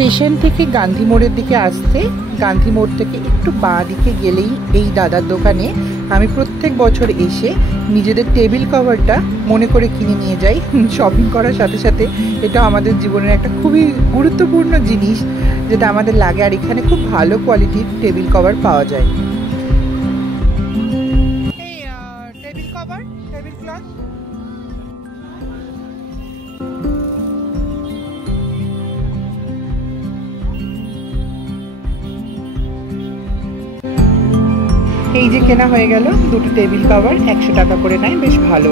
Station থেকে গান্ধী মোড়ের দিকে আসতে, গান্ধী মোড় থেকে একটু বাঁ দিকে গেলেই এই দাদার দোকানে আমি প্রত্যেক বছর এসে নিজেদের টেবিল কভারটা মনে করে কিনে নিয়ে যাই। শপিং করার সাথে সাথে এটা আমাদের জীবনের একটা খুবই গুরুত্বপূর্ণ জিনিস যেটা আমাদের লাগে। আর এখানে খুব ভালো কোয়ালিটির টেবিল কভার পাওয়া যায়। টেবিল কভার, টেবিল ক্লথ এই যে কেনা হয়ে গেল। দুটো টেবিল কভার 100 টাকা করে নেয়, বেশ ভালো।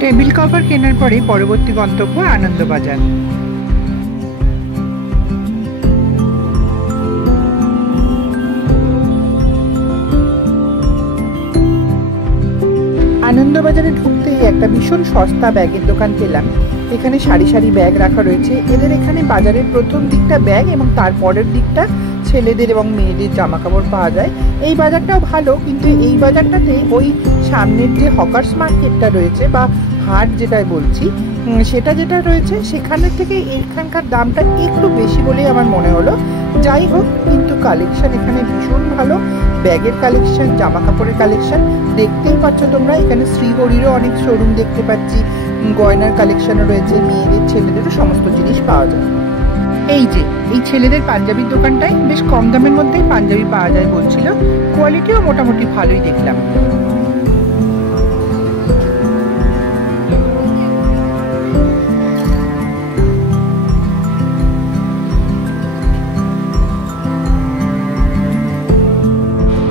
টেবিল কভার কেনার পরে পরবর্তী গন্তব্য আনন্দবাজার। আনন্দবাজারে ঢুকতেই একটা ভীষণ সস্তা ব্যাগের দোকান পেলাম। এখানে সারি সারি ব্যাগ রাখা রয়েছে। এদের এখানে বাজারের প্রথম দিকটা ব্যাগ এবং তারপরের দিকটা ছেলেদের এবং মেয়েদের জামা কাপড় পাওয়া যায়। এই বাজারটাও ভালো, কিন্তু এই বাজারটাতে ওই সামনের যে হকার্স মার্কেটটা রয়েছে বা হাট যেটাই বলছি, সেটা যেটা রয়েছে সেখানের থেকে এখানকার দামটা একটু বেশি বলেই আমার মনে হলো। যাই হোক, কিন্তু কালেকশন এখানে ভীষণ ভালো। ব্যাগের কালেকশন, জামা কাপড়ের কালেকশন দেখতেই পাচ্ছ তোমরা। এখানে শ্রীহরিরও অনেক শোরুম দেখতে পাচ্ছি, গয়নার কালেকশনও রয়েছে, মেয়েদের ছেলেদেরও সমস্ত জিনিস পাওয়া যায়। এই যে এই ছেলেদের পাঞ্জাবির দোকানটায় বেশ কম দামের মধ্যেই পাঞ্জাবি পাওয়া যায় বলছিল। কোয়ালিটিও মোটামুটি ভালোই দেখলাম।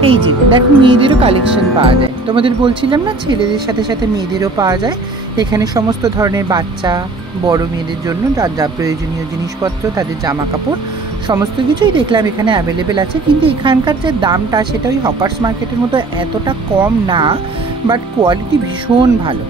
এই যে দেখো, মেয়েদেরও কালেকশন পাওয়া যায়। তোমাদের বলছিলাম না, ছেলেদের সাথে সাথে মেয়েদেরও পাওয়া যায়। এখানে সমস্ত ধরনের বাচ্চা, বড় মেয়েদের জন্য যার যা প্রয়োজনীয় জিনিসপত্র, তাদের জামা কাপড় সমস্ত কিছুই দেখলাম এখানে অ্যাভেলেবেল আছে। কিন্তু এখানকার যে দামটা সেটা ওই হকার্স মার্কেটের মতো এতটা কম না, বাট কোয়ালিটি ভীষণ ভালো।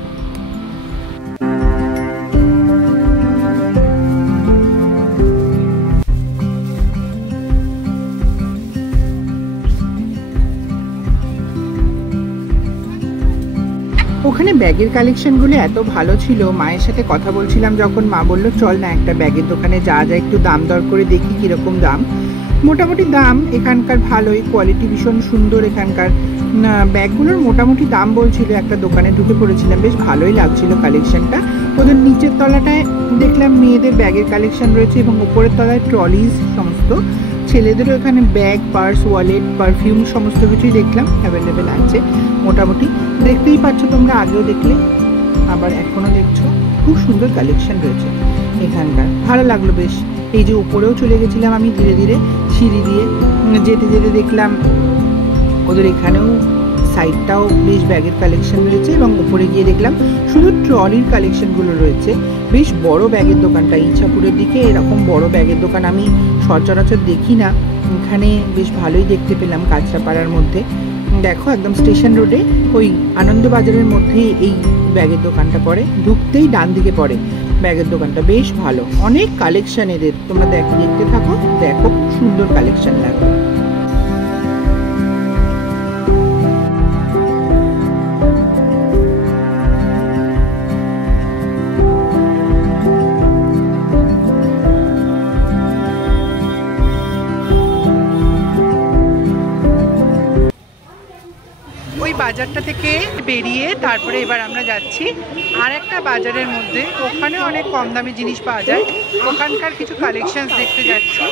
ওখানে ব্যাগের কালেকশনগুলো এত ভালো ছিল। মায়ের সাথে কথা বলছিলাম যখন, মা বললো চল না একটা ব্যাগের দোকানে যা যায়, একটু দাম দর করে দেখি কীরকম দাম। মোটামুটি দাম এখানকার ভালোই, কোয়ালিটি ভীষণ সুন্দর। এখানকার ব্যাগগুলোর মোটামুটি দাম বলছিল। একটা দোকানে ঢুকে পড়েছিলাম, বেশ ভালোই লাগছিল কালেকশনটা। ওদের নিচের তলাটায় দেখলাম মেয়েদের ব্যাগের কালেকশন রয়েছে এবং উপরের তলায় ট্রলিজ সমস্ত। ছেলেদেরও এখানে ব্যাগ, পার্স, ওয়ালেট, পারফিউম সমস্ত কিছুই দেখলাম অ্যাভেলেবেল আছে মোটামুটি। দেখতেই পাচ্ছ তোমরা, আগেও দেখলে আবার এখনও দেখছো। খুব সুন্দর কালেকশন রয়েছে এখানকার, ভালো লাগলো বেশ। এই যে উপরেও চলে গেছিলাম আমি ধীরে ধীরে সিঁড়ি দিয়ে যেতে যেতে দেখলাম ওদের এখানেও সাইডটাও বেশ ব্যাগের কালেকশন রয়েছে এবং উপরে গিয়ে দেখলাম শুধু ট্রলির কালেকশনগুলো রয়েছে। বেশ বড় ব্যাগের দোকানটা, ইচ্ছাপুরের দিকে এরকম বড় ব্যাগের দোকান আমি সচরাচর দেখি না। এখানে বেশ ভালোই দেখতে পেলাম কাঁচরাপাড়ার মধ্যে। দেখো একদম স্টেশন রোডে ওই আনন্দবাজারের মধ্যে এই ব্যাগের দোকানটা পড়ে, ঢুকতেই ডান দিকে পড়ে ব্যাগের দোকানটা। বেশ ভালো, অনেক কালেকশন এদের। তোমরা দেখতে থাকো, দেখো সুন্দর কালেকশন লাগবে। বাজারটা থেকে বেরিয়ে তারপরে এবার আমরা যাচ্ছি আর একটা বাজারের মধ্যে। ওখানে অনেক কম দামি জিনিস পাওয়া যায়, ওখানকার কিছু কালেকশনস দেখতে যাচ্ছি।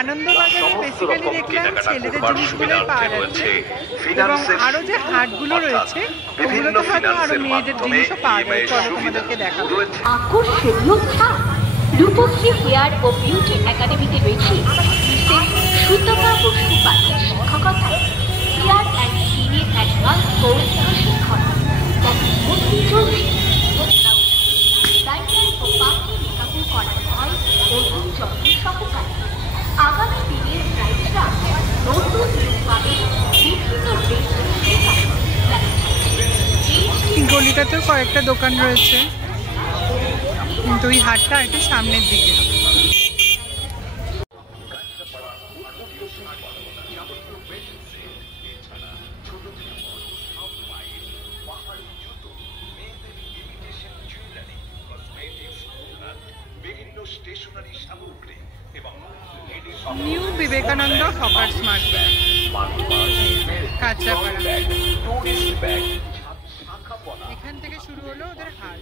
আনন্দবাজারে বেসিক্যালি দেখলাম ছেলেদের জিনিসগুলোই পাওয়া যাচ্ছে এবং আরও যে হাটগুলো রয়েছে ওগুলোতে হয়তো আরও মেয়েদের জিনিসও পাওয়া যায়। চলো তোমাদেরকে দেখাবো। রূপশ্রী হেয়ার ও বিউটি একাডেমিতে রয়েছে সুতপা বসু পালের শিক্ষকতা, হেয়ার অ্যান্ড স্কিনের অ্যাডভান্স কোর্স প্রশিক্ষণ, চলছে ব্রাইডাল ও পাখি মেকআপও করানো হয় অধুন যত্ন সহকারে। আগামী দিনের ব্রাইডরা নতুন রূপে বিভিন্ন গলিটাতেও কয়েকটা দোকান রয়েছে, কিন্তু ওই হাটটা একটু সামনের দিকে। বিভিন্ন স্টেশনারি সামগ্রী এবং new Vivekananda hawkers market, Kanchrapara. এখান থেকে শুরু হলো ওদের হাট।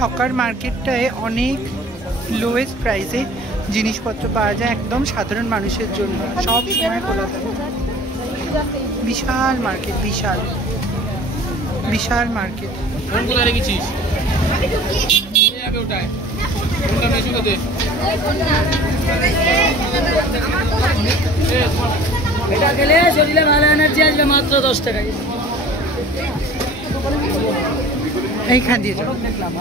হকার মার্কেটটায় অনেক লোয়েস্ট প্রাইসে জিনিসপত্র পাওয়া যায়, একদম সাধারণ মানুষের জন্য সব সময় খোলা থাকে। বিশাল মার্কেট, বিশাল বিশাল মার্কেট। এটা গেলে শরীরে ভালো এনার্জি আসবে মাত্র 10 টাকায়। এইখান দিয়ে যাও। দেখলাম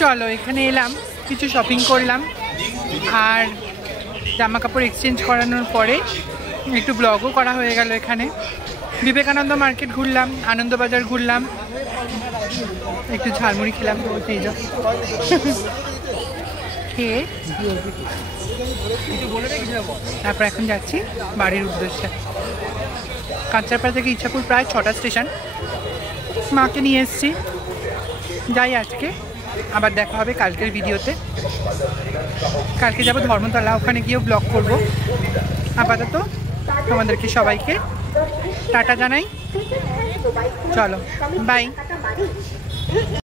চলো এখানে এলাম, কিছু শপিং করলাম, আর জামা কাপড় এক্সচেঞ্জ করানোর পরে একটু ব্লগও করা হয়ে গেল। এখানে বিবেকানন্দ মার্কেট ঘুরলাম, আনন্দবাজার ঘুরলাম, একটু ঝালমুড়ি খেলাম, এই যা খেয়ে তারপর এখন যাচ্ছি বাড়ির উদ্দেশ্যে। কাঁচরাপাড়া থেকে ইচ্ছাপুর প্রায় 6টা স্টেশন। মাকে নিয়ে এসেছি, যাই আজকে, আবার দেখা হবে কালকের ভিডিওতে। কালকে যাব ধর্মতলা, ওখানে গিয়েও ব্লগ করব। আপাতত তোমাদেরকে সবাইকে টাটা জানাই, চলো বাই।